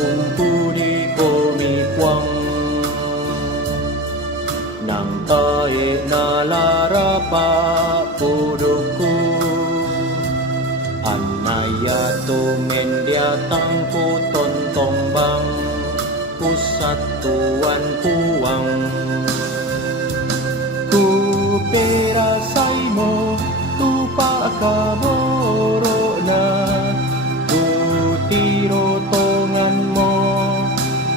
kumpuni komikwang nang tae nalarapa puduku anaya tumendia tangku tontong bang pusat tuan puang ku perasai mo tupa kaboro na tu tiro tongan mo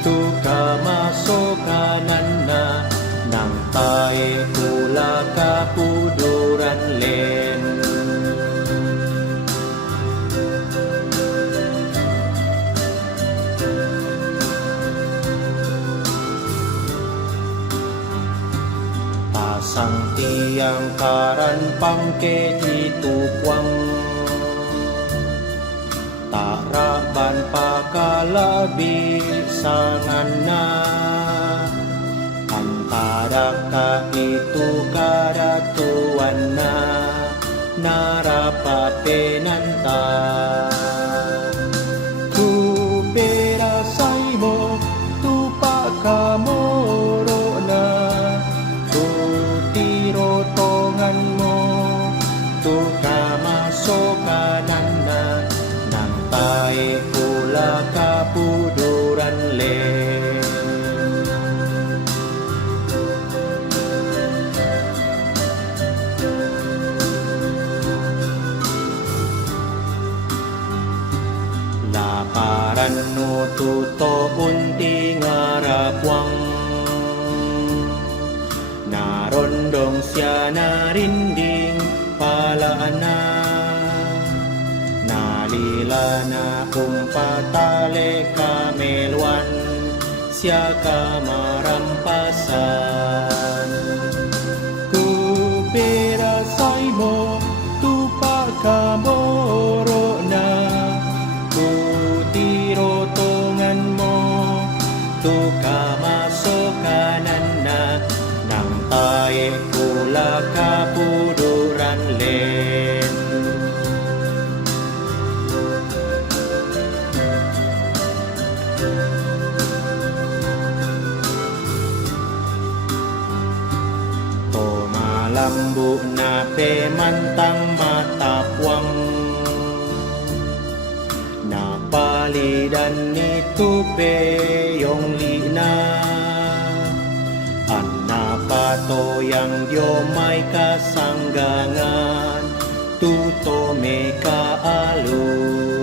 tu kamasokanan na nang tae pula kapuduran len pasang tiang karan pangke itukwang taraban pakalabi sangan na antara ka itu karatuan na narapapenanta ku perasai mo tupa kamoro na tu tiro tongan mo tu kamasokanan na nang tae pula kapuduran le laparan no tuto unti ngarakwang narondong siya narinding palaana nalila na kumpatale kamelwan siya kamarampasan ku perasai mo tupa kamoro na ku tiro tongan mo tu kamasokanan na nang tae pula kapuduran len to malambu na pemantang matapwang napalidan itu peyong lina pato yang diomay kasanggangan tuto me kaalu